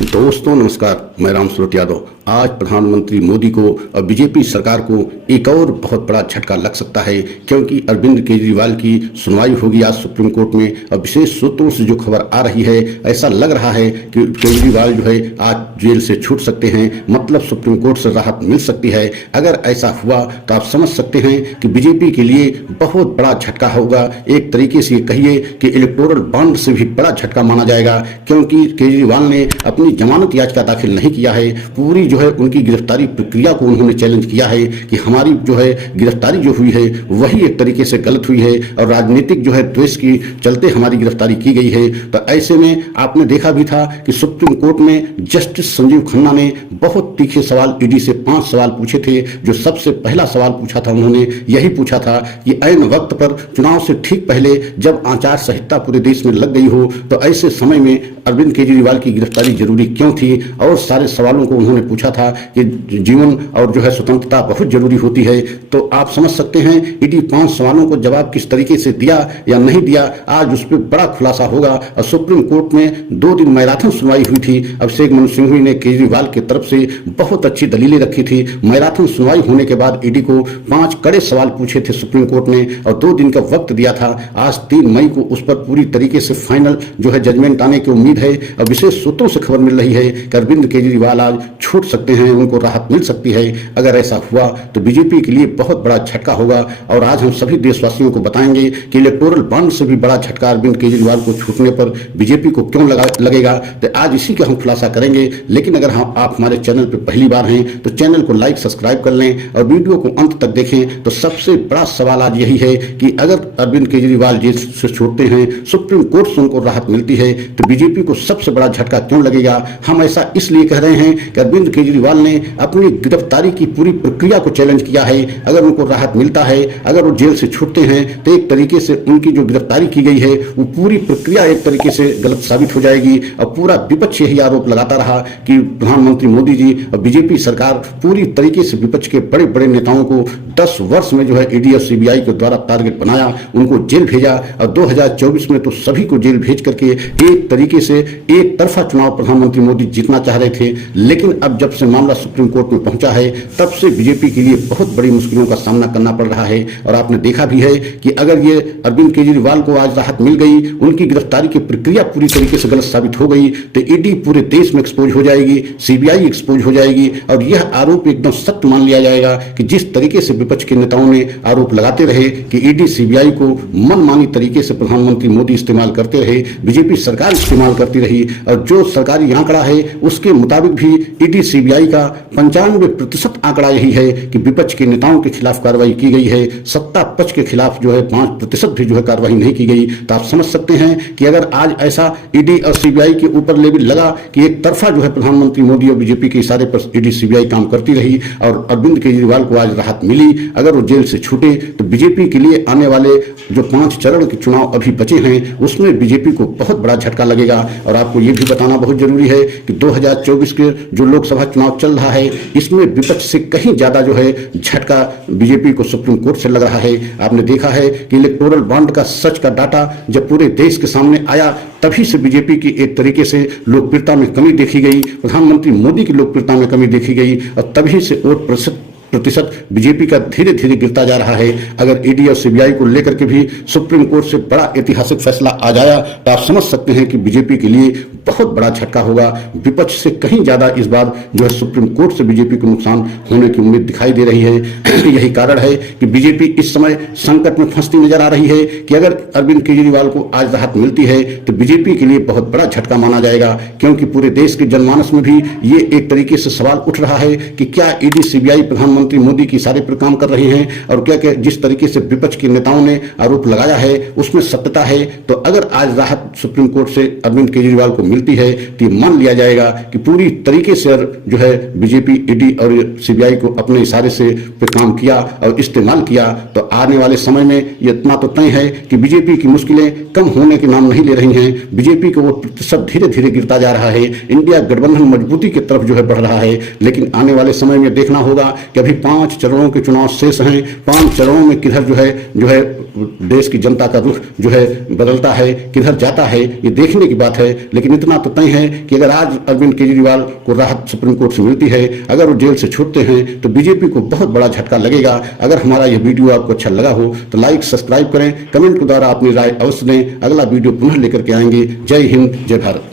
दोस्तों नमस्कार, मैं राम सूरत यादव। आज प्रधानमंत्री मोदी को और बीजेपी सरकार को एक और बहुत बड़ा झटका लग सकता है, क्योंकि अरविंद केजरीवाल की सुनवाई होगी आज सुप्रीम कोर्ट में। और विशेष सूत्रों से जो खबर आ रही है, ऐसा लग रहा है कि केजरीवाल जो है आज जेल से छूट सकते हैं, मतलब सुप्रीम कोर्ट से राहत मिल सकती है। अगर ऐसा हुआ तो आप समझ सकते हैं कि बीजेपी के लिए बहुत बड़ा झटका होगा। एक तरीके से कहिए कि इलेक्टोरल बॉन्ड से भी बड़ा झटका माना जाएगा, क्योंकि केजरीवाल ने अपनी जमानत याचिका दाखिल नहीं किया है। पूरी जो है उनकी गिरफ्तारी प्रक्रिया को उन्होंने चैलेंज किया है कि हमारी जो है गिरफ्तारी जो हुई है वही एक तरीके से गलत हुई है और राजनीतिक जो है द्वेष की चलते हमारी गिरफ्तारी की गई है। तो ऐसे में आपने देखा भी था कि सुप्रीम कोर्ट में जस्टिस संजीव खन्ना ने बहुत तीखे सवाल ईडी से 5 सवाल पूछे थे। जो सबसे पहला सवाल पूछा था, उन्होंने यही पूछा था कि ऐन वक्त पर चुनाव से ठीक पहले जब आचार संहिता पूरे देश में लग गई हो तो ऐसे समय में अरविंद केजरीवाल की गिरफ्तारी जरूरी क्यों थी। और सारे सवालों को उन्होंने पूछा था कि जीवन और जो है स्वतंत्रता बहुत जरूरी होती है। तो आप समझ सकते हैं ईडी 5 सवालों को जवाब किस तरीके से दिया या नहीं दिया, आज उस पर बड़ा खुलासा होगा। और सुप्रीम कोर्ट में 2 दिन मैराथन सुनवाई हुई थी। अभिषेक मनु सिंघवी ने केजरीवाल की तरफ से बहुत अच्छी दलीलें रखी थी। मैराथन सुनवाई होने के बाद ईडी को 5 कड़े सवाल पूछे थे सुप्रीम कोर्ट ने और 2 दिन का वक्त दिया था। आज 3 मई को उस पर पूरी तरीके से फाइनल जो है जजमेंट आने की उम्मीद है। और विशेष सूत्रों से खबर मिल रही है कि अरविंद केजरीवाल आज छूट सकते हैं, उनको राहत मिल सकती है। अगर ऐसा हुआ तो बीजेपी के लिए बहुत बड़ा झटका होगा। और आज हम सभी देशवासियों को बताएंगे कि इलेक्टोरल बॉन्ड से भी बड़ा झटका अरविंद केजरीवाल को छूटने पर बीजेपी को क्यों लगेगा, तो आज इसी का हम खुलासा करेंगे। लेकिन अगर आप हमारे चैनल पर पहली बार हैं तो चैनल को लाइक सब्सक्राइब कर लें और वीडियो को अंत तक देखें। तो सबसे बड़ा सवाल आज यही है कि अगर अरविंद केजरीवाल जेल से छूटते हैं, सुप्रीम कोर्ट से उनको राहत मिलती है, तो बीजेपी को सबसे बड़ा झटका क्यों लगेगा। हम ऐसा इसलिए कह रहे हैं कि अरविंद केजरीवाल ने अपनी गिरफ्तारी की पूरी प्रक्रिया को चैलेंज किया है। अगर उनको राहत मिलता है, अगर वो जेल से छूटते हैं, तो एक तरीके से उनकी जो गिरफ्तारी की गई है वो पूरी प्रक्रिया एक तरीके से गलत साबित हो जाएगी। और पूरा विपक्ष यही आरोप लगाता रहा कि प्रधानमंत्री मोदी जी और बीजेपी सरकार पूरी तरीके से विपक्ष के बड़े बड़े नेताओं को 10 वर्ष में जो है ईडी और सीबीआई के द्वारा टारगेट बनाया, उनको जेल भेजा। और 2024 में तो सभी को जेल भेज करके एक तरीके से एक तरफा चुनाव प्रधानमंत्री मोदी जीतना चाह रहे थे। लेकिन अब जब से मामला सुप्रीम कोर्ट में पहुंचा है, तब से बीजेपी के लिए बहुत बड़ी मुश्किलों का सामना करना पड़ रहा है। और आपने देखा भी है कि अगर ये अरविंद केजरीवाल को आज राहत मिल गई, उनकी गिरफ्तारी की प्रक्रिया पूरी तरीके से गलत साबित हो गई, तो ईडी पूरे देश में एक्सपोज हो जाएगी, सीबीआई एक्सपोज हो जाएगी। और यह आरोप एकदम सख्त मान लिया जाएगा कि जिस तरीके से विपक्ष के नेताओं ने आरोप लगाते रहे कि ईडी सीबीआई को मनमानी तरीके से प्रधानमंत्री मोदी इस्तेमाल करते रहे, बीजेपी सरकार इस्तेमाल करती रही। और जो सरकारी आंकड़ा है उसके मुताबिक भी ईडी सीबीआई का 95% आंकड़ा यही है कि विपक्ष के नेताओं के खिलाफ कार्रवाई की गई है। सत्ता पक्ष के खिलाफ जो है 5% भी जो है कार्रवाई नहीं की गई। तो आप समझ सकते हैं कि अगर आज ऐसा ईडी और सीबीआई के ऊपर लेवल लगा कि एक तरफा जो है प्रधानमंत्री मोदी और बीजेपी के इशारे पर ईडी सीबीआई काम करती रही और अरविंद केजरीवाल को आज राहत मिली, अगर वो जेल से छूटे, तो बीजेपी के लिए आने वाले जो 5 चरण के चुनाव अभी बचे हैं उसमें बीजेपी को बहुत बड़ा झटका लगेगा। और आपको ये भी बताना बहुत जरूरी है कि 2024 के जो लोकसभा चुनाव चल रहा है, इसमें विपक्ष से कहीं ज्यादा जो है झटका बीजेपी को सुप्रीम कोर्ट से लग रहा है। आपने देखा है कि इलेक्टोरल बॉन्ड का सच का डाटा जब पूरे देश के सामने आया, तभी से बीजेपी की एक तरीके से लोकप्रियता में कमी देखी गई, प्रधानमंत्री मोदी की लोकप्रियता में कमी देखी गई और तभी से वोट प्रतिशत बीजेपी का धीरे धीरे गिरता जा रहा है। अगर ईडी और सीबीआई को लेकर के भी सुप्रीम कोर्ट से बड़ा ऐतिहासिक फैसला आ जाया तो आप समझ सकते हैं कि बीजेपी के लिए बहुत बड़ा झटका होगा। विपक्ष से कहीं ज्यादा इस बार जो है सुप्रीम कोर्ट से बीजेपी को नुकसान होने की उम्मीद दिखाई दे रही है। यही कारण है कि बीजेपी इस समय संकट में फंसती नजर आ रही है कि अगर अरविंद केजरीवाल को आज राहत मिलती है तो बीजेपी के लिए बहुत बड़ा झटका माना जाएगा, क्योंकि पूरे देश के जनमानस में भी ये एक तरीके से सवाल उठ रहा है कि क्या ईडी सीबीआई प्रधानमंत्री मोदी की इशारे पर काम कर रहे हैं और क्या जिस तरीके से विपक्ष के नेताओं ने आरोप लगाया है उसमें सत्यता है। तो अगर आज राहत सुप्रीम कोर्ट से अरविंद केजरीवाल को मिलती है तो ये मान लिया जाएगा कि पूरी तरीके से जो है बीजेपी ईडी और सीबीआई को अपने इशारे से पे काम किया और इस्तेमाल किया। तो आने वाले समय में ये इतना तो तय है कि बीजेपी की मुश्किलें कम होने के नाम नहीं ले रही हैं। बीजेपी को वो प्रतिशत धीरे धीरे गिरता जा रहा है। इंडिया गठबंधन मजबूती की तरफ जो है बढ़ रहा है। लेकिन आने वाले समय में देखना होगा कि अभी 5 चरणों के चुनाव शेष हैं। 5 चरणों में किधर जो है देश की जनता का रुख जो है बदलता है, किधर जाता है, ये देखने की बात है। लेकिन इतना इतना तो तय है कि अगर आज अरविंद केजरीवाल को राहत सुप्रीम कोर्ट से मिलती है, अगर वो जेल से छूटते हैं, तो बीजेपी को बहुत बड़ा झटका लगेगा। अगर हमारा यह वीडियो आपको अच्छा लगा हो तो लाइक सब्सक्राइब करें, कमेंट के द्वारा अपनी राय अवश्य दें। अगला वीडियो पुनः लेकर के आएंगे। जय हिंद, जय भारत।